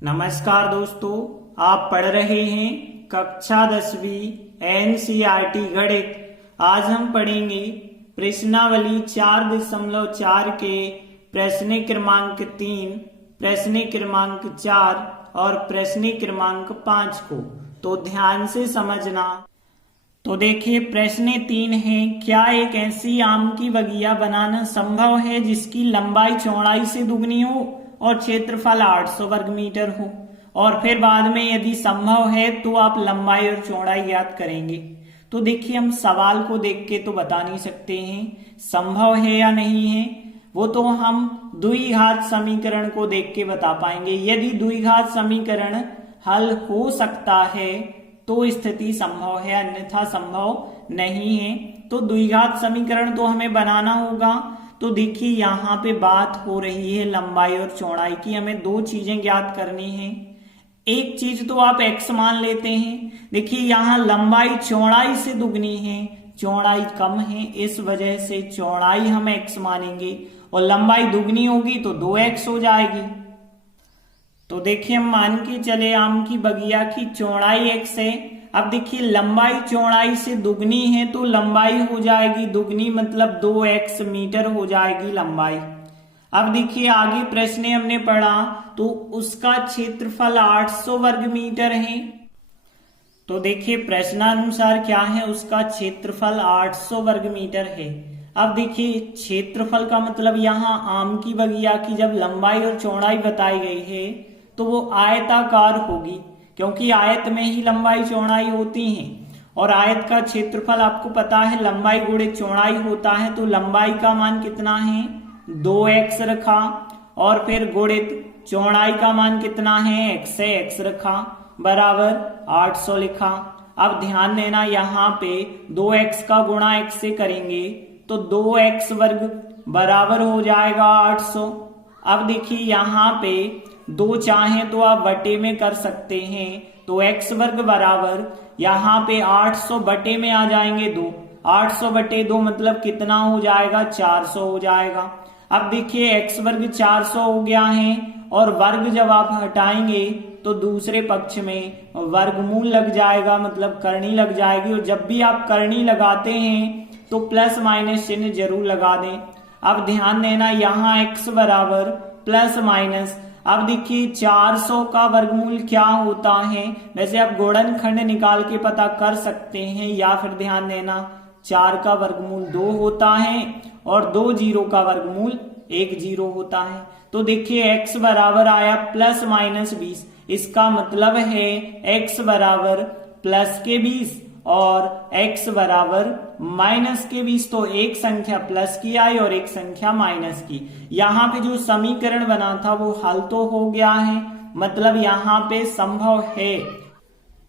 नमस्कार दोस्तों, आप पढ़ रहे हैं कक्षा 10वीं एनसीईआरटी गणित। आज हम पढ़ेंगे प्रश्नावली 4.4 के प्रश्न क्रमांक 3, प्रश्न क्रमांक 4 और प्रश्न क्रमांक 5 को। तो ध्यान से समझना। तो देखिए, प्रश्न 3 है, क्या एक ऐसी आम की बगिया बनाना संभव है जिसकी लंबाई चौड़ाई से दुगनी हो और क्षेत्रफल 800 वर्ग मीटर हो। और फिर बाद में यदि संभव है तो आप लंबाई और चौड़ाई ज्ञात करेंगे। तो देखिए, हम सवाल को देख के तो बता नहीं सकते हैं संभव है या नहीं है, वो तो हम द्विघात समीकरण को देख के बता पाएंगे। यदि द्विघात समीकरण हल हो सकता है तो स्थिति संभव है, अन्यथा संभव नहीं है। तो द्विघात समीकरण तो हमें बनाना होगा। तो देखिए, यहाँ पे बात हो रही है लंबाई और चौड़ाई की। हमें दो चीजें ज्ञात करनी है। एक चीज तो आप x मान लेते हैं। देखिए, यहाँ लंबाई चौड़ाई से दुगनी है, चौड़ाई कम है, इस वजह से चौड़ाई हम x मानेंगे और लंबाई दुगनी होगी तो 2x हो जाएगी। तो देखिए, हम मान के चले आम की बगिया की चौड़ाई x है। अब देखिए, लंबाई चौड़ाई से दुगनी है तो लंबाई हो जाएगी दुगनी, मतलब 2x मीटर हो जाएगी लंबाई। अब देखिए, आगे प्रश्न हमने पढ़ा तो उसका क्षेत्रफल 800 वर्ग मीटर है। तो देखिए, प्रश्नानुसार क्या है, उसका क्षेत्रफल 800 वर्ग मीटर है। अब देखिए, क्षेत्रफल का मतलब यहाँ आम की बगिया की जब लंबाई और चौड़ाई बताई गई है तो वो आयताकार होगी, क्योंकि आयत में ही लंबाई चौड़ाई होती है। और आयत का क्षेत्रफल आपको पता है लंबाई गुणित चौड़ाई होता है। तो लंबाई का मान कितना है, 2x रखा, और फिर गुणित चौड़ाई का मान कितना है, x है, x रखा, बराबर 800 लिखा। अब ध्यान देना, यहाँ पे 2x का गुणा x से करेंगे तो 2x वर्ग बराबर हो जाएगा 800। अब देखिए, यहाँ पे दो चाहें तो आप बटे में कर सकते हैं। तो x वर्ग बराबर यहाँ पे 800 बटे में आ जाएंगे 2, 800 बटे 2 मतलब कितना हो जाएगा, 400 हो जाएगा। अब देखिए, x वर्ग 400 हो गया है और वर्ग जब आप हटाएंगे तो दूसरे पक्ष में वर्गमूल लग जाएगा, मतलब करनी लग जाएगी। और जब भी आप करनी लगाते हैं तो प्लस माइनस चिन्ह जरूर लगा दें। अब ध्यान देना, यहाँ x बराबर प्लस माइनस। अब देखिए, 400 का वर्गमूल क्या होता है, वैसे आप गुणनखंड निकाल के पता कर सकते हैं, या फिर ध्यान देना 4 का वर्गमूल 2 होता है और 2 जीरो का वर्गमूल 1 जीरो होता है। तो देखिए, x बराबर आया प्लस माइनस 20। इसका मतलब है x बराबर प्लस के 20 और x बराबर माइनस के 20। तो एक संख्या प्लस की आई और एक संख्या माइनस की। यहाँ पे जो समीकरण बना था वो हल तो हो गया है, मतलब यहाँ पे संभव है।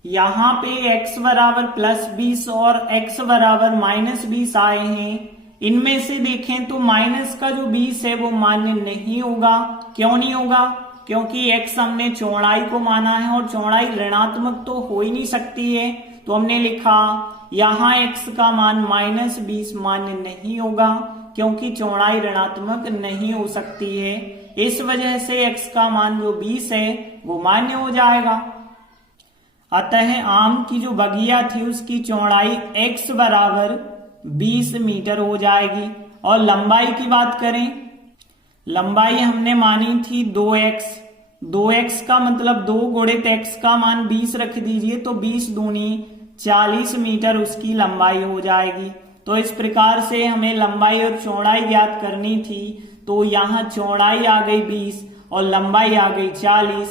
यहाँ पे x बराबर प्लस 20 और x बराबर माइनस 20 आए हैं। इनमें से देखें तो माइनस का जो 20 है वो मान्य नहीं होगा। क्यों नहीं होगा, क्योंकि x हमने चौड़ाई को माना है और चौड़ाई ऋणात्मक तो हो ही नहीं सकती है। तो हमने लिखा यहाँ x का मान माइनस 20 मान्य नहीं होगा, क्योंकि चौड़ाई ऋणात्मक नहीं हो सकती है। इस वजह से x का मान जो 20 है वो मान्य हो जाएगा। अतः आम की जो बगिया थी उसकी चौड़ाई x बराबर 20 मीटर हो जाएगी। और लंबाई की बात करें, लंबाई हमने मानी थी 2x। 2x का मतलब 2 गुणित x का मान 20 रख दीजिए, तो 20 दूनी 40 मीटर उसकी लंबाई हो जाएगी। तो इस प्रकार से हमें लंबाई और चौड़ाई ज्ञात करनी थी। तो यहाँ चौड़ाई आ गई 20 और लंबाई आ गई 40।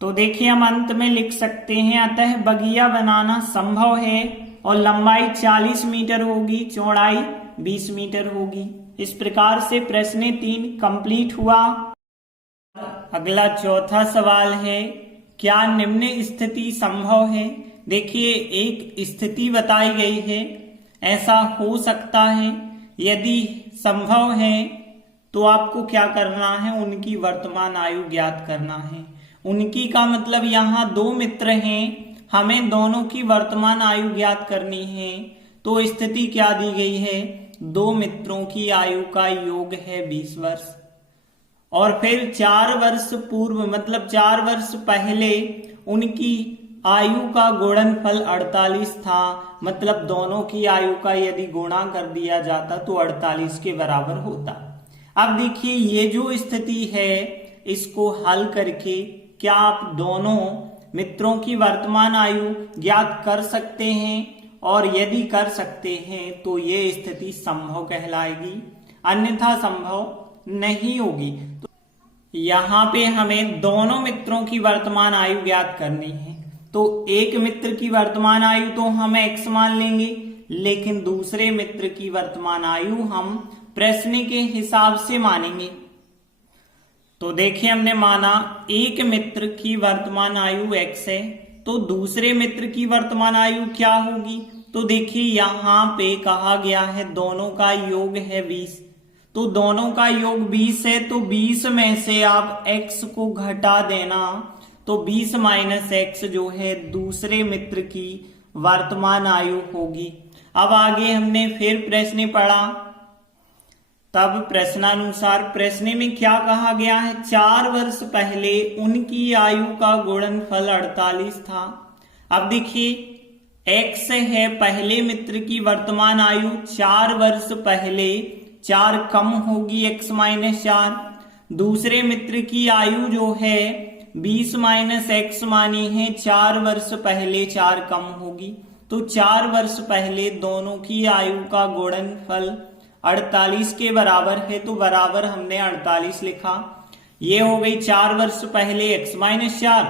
तो देखिए, हम अंत में लिख सकते हैं, अतः बगिया बनाना संभव है और लंबाई 40 मीटर होगी, चौड़ाई 20 मीटर होगी। इस प्रकार से प्रश्न 3 कंप्लीट हुआ। अगला चौथा सवाल है, क्या निम्न स्थिति संभव है। देखिए, एक स्थिति बताई गई है, ऐसा हो सकता है। यदि संभव है तो आपको क्या करना है, उनकी वर्तमान आयु ज्ञात करना है। उनकी का मतलब यहाँ दो मित्र हैं, हमें दोनों की वर्तमान आयु ज्ञात करनी है। तो स्थिति क्या दी गई है, दो मित्रों की आयु का योग है 20 वर्ष और फिर 4 वर्ष पूर्व मतलब 4 वर्ष पहले उनकी आयु का गुणनफल 48 था, मतलब दोनों की आयु का यदि गुणा कर दिया जाता तो 48 के बराबर होता। अब देखिए ये जो स्थिति है इसको हल करके क्या आप दोनों मित्रों की वर्तमान आयु ज्ञात कर सकते हैं, और यदि कर सकते हैं तो ये स्थिति संभव कहलाएगी, अन्यथा संभव नहीं होगी। तो यहाँ पे हमें दोनों मित्रों की वर्तमान आयु ज्ञात करनी है। तो एक मित्र की वर्तमान आयु तो हम x मान लेंगे, लेकिन दूसरे मित्र की वर्तमान आयु हम प्रश्न के हिसाब से मानेंगे। तो देखिए हमने माना एक मित्र की वर्तमान आयु x है, तो दूसरे मित्र की वर्तमान आयु क्या होगी? तो देखिए यहाँ पे कहा गया है दोनों का योग है 20, तो दोनों का योग 20 है, तो 20 में से आप x को घटा देना, तो 20 माइनस x जो है दूसरे मित्र की वर्तमान आयु होगी। अब आगे हमने फिर प्रश्न पढ़ा, तब प्रश्नानुसार प्रश्न में क्या कहा गया है? 4 वर्ष पहले उनकी आयु का गुणनफल 48 था। अब देखिए x है पहले मित्र की वर्तमान आयु, 4 वर्ष पहले 4 कम होगी x माइनस 4, दूसरे मित्र की आयु जो है 20 माइनस x मानी है, 4 वर्ष पहले 4 कम होगी, तो 4 वर्ष पहले दोनों की आयु का गुणनफल 48 के बराबर है, तो बराबर हमने 48 लिखा। ये हो गई 4 वर्ष पहले x माइनस 4,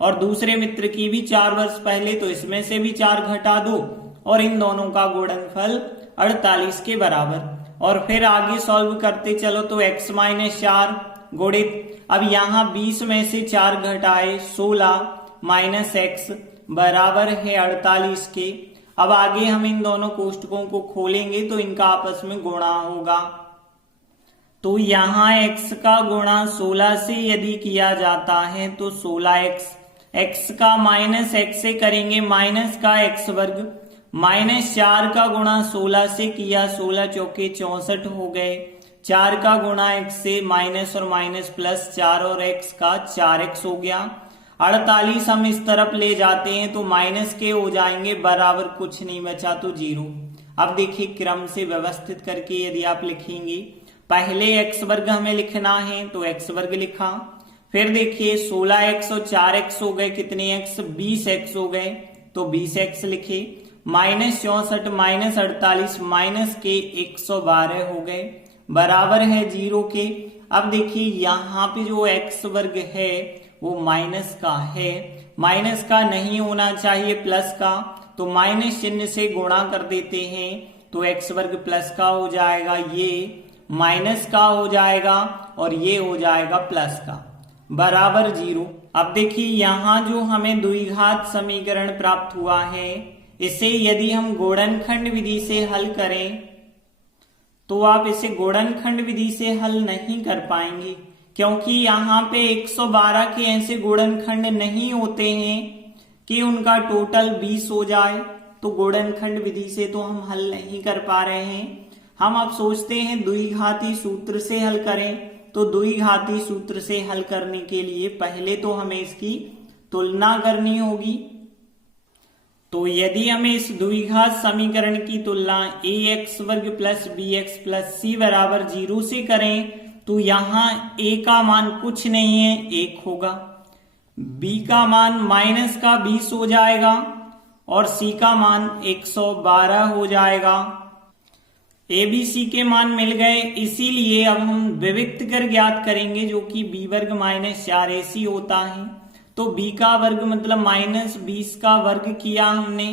और दूसरे मित्र की भी 4 वर्ष पहले, तो इसमें से भी 4 घटा दो और इन दोनों का गुणनफल 48 के बराबर। और फिर आगे सॉल्व करते चलो, तो x माइनस 4 गुणित, अब यहाँ 20 में से 4 घटाए 16 माइनस x बराबर है 48 के। अब आगे हम इन दोनों कोष्टकों को खोलेंगे तो इनका आपस में गुणा होगा, तो यहाँ x का गुणा 16 से यदि किया जाता है तो 16x, x का माइनस x से करेंगे माइनस का x वर्ग, माइनस 4 का गुणा 16 से किया, 16 चौके 64 हो गए, 4 का गुणा x से माइनस और माइनस प्लस 4 और x का 4x हो गया। 48 हम इस तरफ ले जाते हैं तो माइनस के हो जाएंगे, बराबर कुछ नहीं बचा तो 0। अब देखिए क्रम से व्यवस्थित करके यदि आप लिखेंगे, पहले x वर्ग हमें लिखना है तो x वर्ग लिखा, फिर देखिए 16x और 4x हो गए, कितने x? 20x हो गए, तो 20x लिखे, माइनस 64 माइनस 48 माइनस के 112 हो गए, बराबर है 0 के। अब देखिए यहाँ पे जो x वर्ग है वो माइनस का है, माइनस का नहीं होना चाहिए प्लस का, तो माइनस चिन्ह से गुणा कर देते हैं तो x वर्ग प्लस का हो जाएगा, ये माइनस का हो जाएगा और ये हो जाएगा प्लस का, बराबर 0। अब देखिए यहाँ जो हमें द्विघात समीकरण प्राप्त हुआ है, इसे यदि हम गुणनखंड विधि से हल करें तो आप इसे गुणनखंड विधि से हल नहीं कर पाएंगे, क्योंकि यहाँ पे 112 के ऐसे गुणनखंड नहीं होते हैं कि उनका टोटल 20 हो जाए, तो गुणनखंड विधि से तो हम हल नहीं कर पा रहे हैं। हम अब सोचते हैं द्विघाती सूत्र से हल करें, तो द्विघाती सूत्र से हल करने के लिए पहले तो हमें इसकी तुलना करनी होगी। तो यदि हमें इस द्विघात समीकरण की तुलना ax वर्ग प्लस bx प्लस c बराबर 0 से करें तो यहाँ a का मान कुछ नहीं है 1 होगा, b का मान माइनस का 20 हो जाएगा और c का मान 112 हो जाएगा। a b c के मान मिल गए, इसीलिए अब हम विविक्त कर ज्ञात करेंगे जो कि b वर्ग माइनस 4ac होता है। तो b का वर्ग मतलब माइनस 20 का वर्ग किया हमने,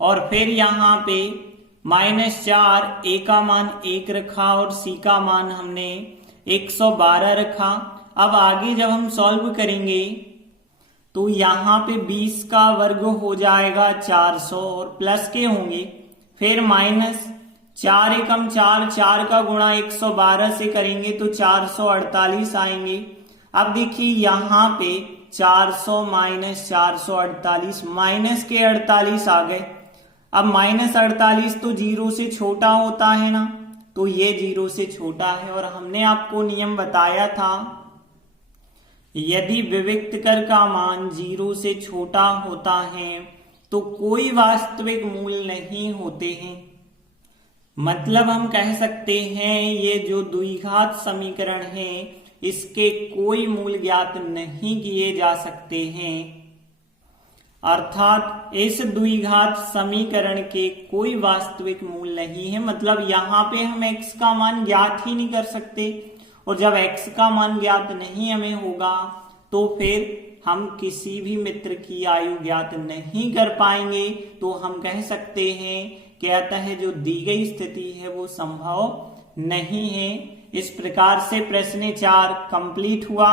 और फिर यहाँ पे माइनस 4, a का मान 1 रखा और c का मान हमने 112 रखा। अब आगे जब हम सॉल्व करेंगे तो यहाँ पे 20 का वर्ग हो जाएगा 400 और प्लस के होंगे, फिर माइनस 4 एकम 4, 4 का गुणा 112 से करेंगे तो 448 आएंगे। अब देखिए यहाँ पे 400 माइनस 448 माइनस के 48 आ गए। अब माइनस 48 तो 0 से छोटा होता है ना, तो ये 0 से छोटा है। और हमने आपको नियम बताया था, यदि विविक्तकर का मान 0 से छोटा होता है तो कोई वास्तविक मूल नहीं होते हैं। मतलब हम कह सकते हैं ये जो द्विघात समीकरण है इसके कोई मूल ज्ञात नहीं किए जा सकते हैं। अर्थात इस द्विघात समीकरण के कोई वास्तविक मूल नहीं है। मतलब यहाँ पे हम x का मान ज्ञात ही नहीं कर सकते, और जब x का मान ज्ञात नहीं हमें होगा तो फिर हम किसी भी मित्र की आयु ज्ञात नहीं कर पाएंगे। तो हम कह सकते हैं कि अतः जो दी गई स्थिति है वो संभव नहीं है। इस प्रकार से प्रश्न 4 कंप्लीट हुआ।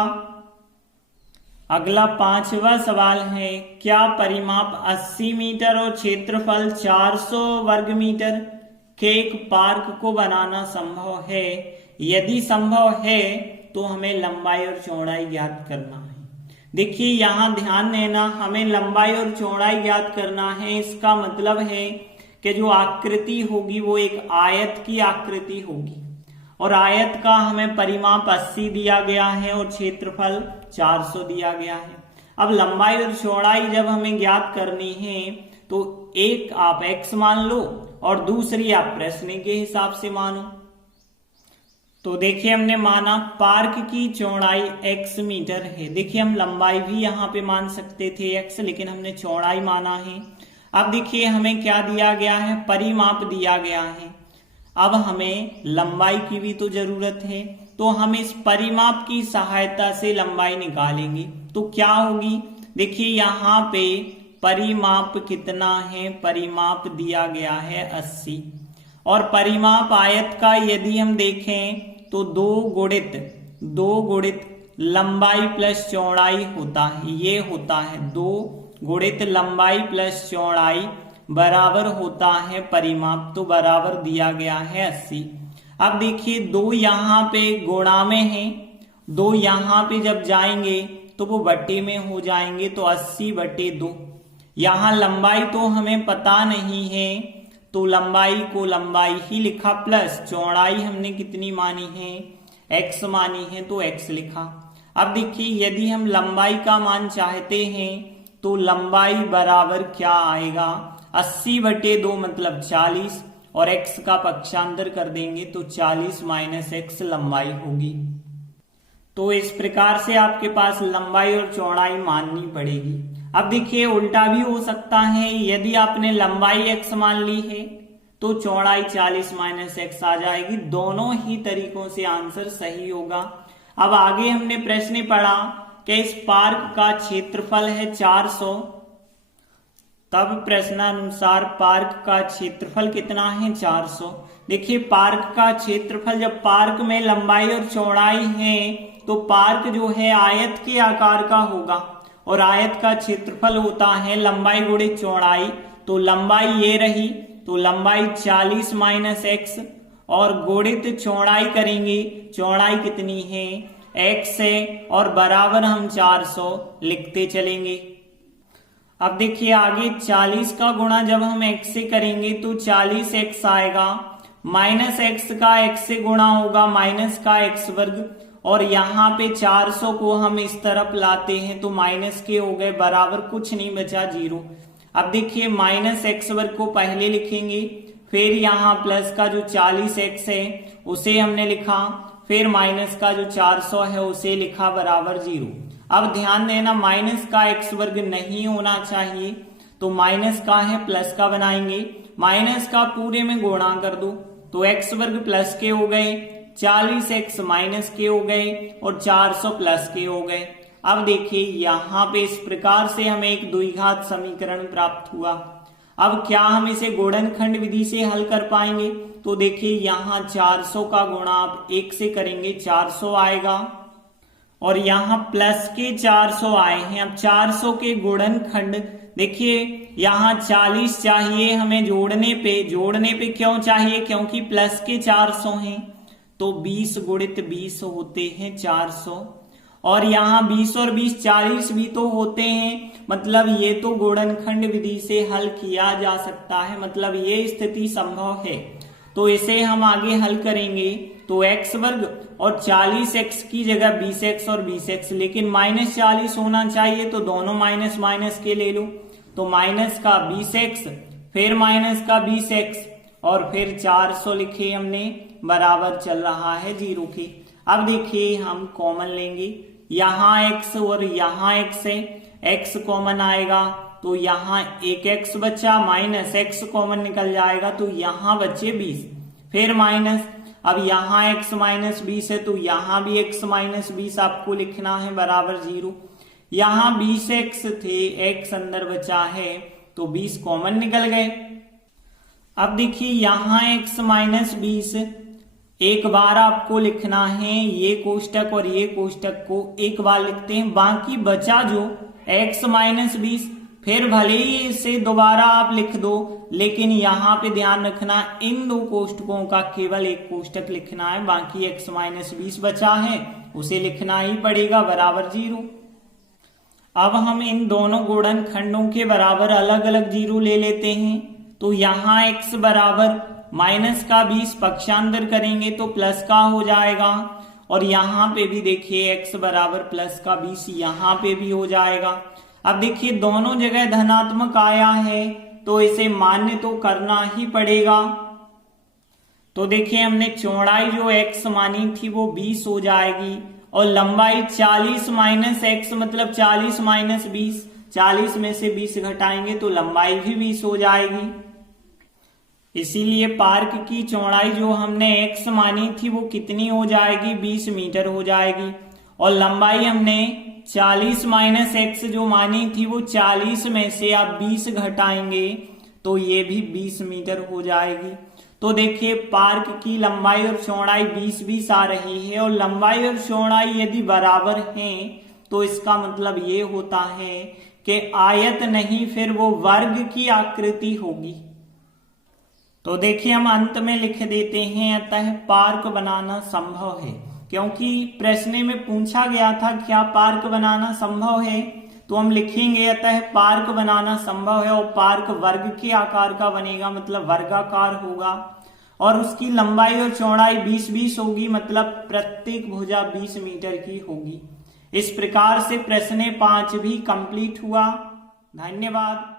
अगला 5वां सवाल है, क्या परिमाप 80 मीटर और क्षेत्रफल 400 वर्ग मीटर के एक पार्क को बनाना संभव है? यदि संभव है तो हमें लंबाई और चौड़ाई ज्ञात करना है। देखिए यहाँ ध्यान देना, हमें लंबाई और चौड़ाई ज्ञात करना है। इसका मतलब है कि जो आकृति होगी वो एक आयत की आकृति होगी, और आयत का हमें परिमाप 80 दिया गया है और क्षेत्रफल 400 दिया गया है। अब लंबाई और चौड़ाई जब हमें ज्ञात करनी है तो एक आप x मान लो और दूसरी आप प्रश्न के हिसाब से मानो। तो देखिए हमने माना पार्क की चौड़ाई x मीटर है। देखिए हम लंबाई भी यहाँ पे मान सकते थे x, लेकिन हमने चौड़ाई माना है। अब देखिए हमें क्या दिया गया है, परिमाप दिया गया है। अब हमें लंबाई की भी तो जरूरत है, तो हम इस परिमाप की सहायता से लंबाई निकालेंगे। तो क्या होगी, देखिए यहाँ पे परिमाप कितना है, परिमाप दिया गया है 80, और परिमाप आयत का यदि हम देखें तो 2 गुणित लंबाई प्लस चौड़ाई होता है। ये होता है 2 गुणित लंबाई प्लस चौड़ाई बराबर होता है परिमाप, तो बराबर दिया गया है 80। अब देखिए 2 यहाँ पे गुणा में है, 2 यहाँ पे जब जाएंगे तो वो बट्टे में हो जाएंगे, तो 80/2। यहाँ लंबाई तो हमें पता नहीं है तो लंबाई को लंबाई ही लिखा, प्लस चौड़ाई हमने कितनी मानी है, x मानी है तो x लिखा। अब देखिए यदि हम लंबाई का मान चाहते हैं तो लंबाई बराबर क्या आएगा, 80/2 मतलब 40, और x का पक्षांतर कर देंगे तो 40 - x लंबाई होगी। तो इस प्रकार से आपके पास लंबाई और चौड़ाई माननी पड़ेगी। अब देखिए उल्टा भी हो सकता है, यदि आपने लंबाई x मान ली है तो चौड़ाई 40 - x आ जाएगी। दोनों ही तरीकों से आंसर सही होगा। अब आगे हमने प्रश्न पढ़ा कि इस पार्क का क्षेत्रफल है 400, तब प्रश्नानुसार पार्क का क्षेत्रफल कितना है, 400। देखिए पार्क का क्षेत्रफल, जब पार्क में लंबाई और चौड़ाई है तो पार्क जो है आयत के आकार का होगा, और आयत का क्षेत्रफल होता है लंबाई गुणित चौड़ाई। तो लंबाई ये रही, तो लंबाई 40 - x, और गुणित चौड़ाई करेंगे, चौड़ाई कितनी है, x है, और बराबर हम 400 लिखते चलेंगे। अब देखिए आगे 40 का गुणा जब हम x से करेंगे तो 40x आएगा, माइनस x का x से गुणा होगा माइनस का x वर्ग, और यहाँ पे 400 को हम इस तरफ लाते हैं तो माइनस के हो गए, बराबर कुछ नहीं बचा 0। अब देखिए माइनस x वर्ग को पहले लिखेंगे, फिर यहाँ प्लस का जो 40x है उसे हमने लिखा, फिर माइनस का जो 400 है उसे लिखा, बराबर 0। अब ध्यान देना माइनस का x वर्ग नहीं होना चाहिए, तो माइनस का है प्लस का बनाएंगे, माइनस का पूरे में गुणा कर दो तो x वर्ग प्लस के हो गए, 40x माइनस के हो गए, और 400 प्लस के हो गए। अब देखिए यहाँ पे इस प्रकार से हमें एक द्विघात समीकरण प्राप्त हुआ। अब क्या हम इसे गुणनखंड विधि से हल कर पाएंगे, तो देखिए यहाँ 400 का गुणा आप 1 से करेंगे, 400 आएगा, और यहाँ प्लस के 400 आए हैं। अब 400 के गुणनखंड, देखिए यहाँ 40 चाहिए हमें जोड़ने पे क्यों चाहिए, क्योंकि प्लस के 400 हैं, तो 20 गुणित 20 होते हैं 400, और यहाँ 20 और 20 40 भी तो होते हैं, मतलब ये तो गुणनखंड विधि से हल किया जा सकता है, मतलब ये स्थिति संभव है। तो इसे हम आगे हल करेंगे तो x वर्ग और 40x की जगह 20x और 20x, लेकिन -40 होना चाहिए तो दोनों माइनस माइनस के ले लो। तो माइनस का 20x फिर माइनस का 20x और फिर 400 लिखे हमने, बराबर चल रहा है 0 के। अब देखिए हम कॉमन लेंगे, यहाँ x और यहाँ x है, x कॉमन आएगा तो यहाँ एक x बचा, माइनस x कॉमन निकल जाएगा तो यहाँ बचे 20, फिर माइनस, अब यहाँ x माइनस 20 है तो यहाँ भी x माइनस 20 आपको लिखना है, बराबर 0। यहाँ 20x थे, x अंदर बचा है तो 20 कॉमन निकल गए। अब देखिए यहाँ x माइनस 20 एक बार आपको लिखना है, ये कोष्टक और ये कोष्टक को एक बार लिखते हैं, बाकी बचा जो x माइनस 20 फिर भले ही इसे दोबारा आप लिख दो, लेकिन यहाँ पे ध्यान रखना इन दो कोष्टकों का केवल एक कोष्टक लिखना है, बाकी x माइनस 20 बचा है उसे लिखना ही पड़ेगा, बराबर 0। अब हम इन दोनों गुणन खंडों के बराबर अलग अलग 0 ले लेते हैं। तो यहाँ x बराबर माइनस का 20 पक्षांतर करेंगे तो प्लस का हो जाएगा, और यहाँ पे भी देखिए x बराबर प्लस का 20 यहाँ पे भी हो जाएगा। अब देखिए दोनों जगह धनात्मक आया है तो इसे मान्य तो करना ही पड़ेगा। तो देखिए हमने चौड़ाई जो x मानी थी वो 20 हो जाएगी, और लंबाई 40 माइनस x मतलब 40 माइनस 20, 40 में से 20 घटाएंगे तो लंबाई भी 20 हो जाएगी। इसीलिए पार्क की चौड़ाई जो हमने x मानी थी वो कितनी हो जाएगी, 20 मीटर हो जाएगी, और लंबाई हमने 40 माइनस x जो मानी थी वो 40 में से आप 20 घटाएंगे तो ये भी 20 मीटर हो जाएगी। तो देखिए पार्क की लंबाई और चौड़ाई 20-20 आ रही है, और लंबाई और चौड़ाई यदि बराबर हैं तो इसका मतलब ये होता है कि आयत नहीं फिर वो वर्ग की आकृति होगी। तो देखिए हम अंत में लिख देते हैं, अतः पार्क बनाना संभव है, क्योंकि प्रश्न में पूछा गया था क्या पार्क बनाना संभव है, तो हम लिखेंगे अतः पार्क बनाना संभव है, और पार्क वर्ग के आकार का बनेगा मतलब वर्गाकार होगा, और उसकी लंबाई और चौड़ाई 20-20 होगी मतलब प्रत्येक भुजा 20 मीटर की होगी। इस प्रकार से प्रश्न 5 भी कंप्लीट हुआ। धन्यवाद।